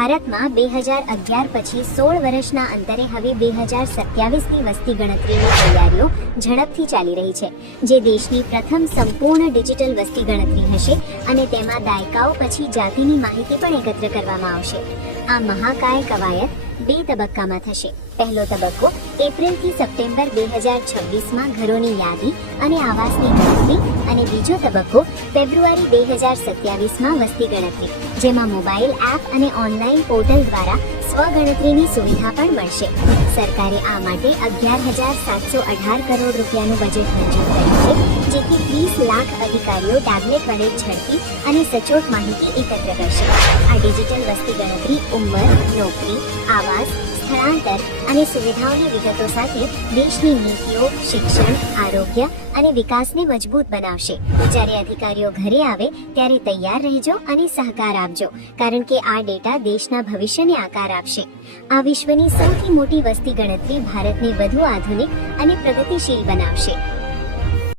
ભારતમાં 2011 પછી 16 વર્ષના અંતરે હવે 2027ની વસ્તી ગણતરીની તૈયારીઓ ઝડપથી ચાલી રહી છે, જે દેશની પ્રથમ સંપૂર્ણ ડિજિટલ વસ્તી ગણતરી હશે અને તેમાં દાયકાઓ પછી જાતિની માહિતી પણ એકત્ર કરવામાં આવશે. આ મહાકાય કવાયત 2 તબક્કામાં થશે. પહેલો તબક્કો એપ્રિલથી સપ્ટેમ્બર 2026માં ઘરોની યાદી અને આવાસની ગણતરી અને બીજો તબક્કો ફેબ્રુઆરી 2027માં વસ્તી ગણતરી, જેમાં મોબાઈલ એપ અને ઓનલાઈન પોર્ટલ દ્વારા સ્વગણતરીની સુવિધા પણ મળશે. સરકારે આ માટે 11,718 કરોડ રૂપિયાનું બજેટ મંજૂર કર્યું છે, જેથી 30 લાખ અધિકારીઓ ટેબ્લેટ વડે ઝડપી અને સચોટ માહિતી એકત્ર કરશે. આ ડિજિટલ વસ્તી ગણતરી ઉંમર, નોકરી, આવાસ, સ્થળાંતર અને સુવિધાઓની વિગતો સાથે દેશની નીતિઓ, શિક્ષણ, આરોગ્ય અને વિકાસને મજબૂત બનાવશે. જ્યારે અધિકારીઓ ઘરે આવે ત્યારે તૈયાર રહેજો અને સહકાર આપજો, કારણ કે આ ડેટા દેશના ભવિષ્યને આકાર આપશે. આ વિશ્વની સૌથી મોટી વસ્તી ગણતરી ભારતને વધુ આધુનિક અને પ્રગતિશીલ બનાવશે.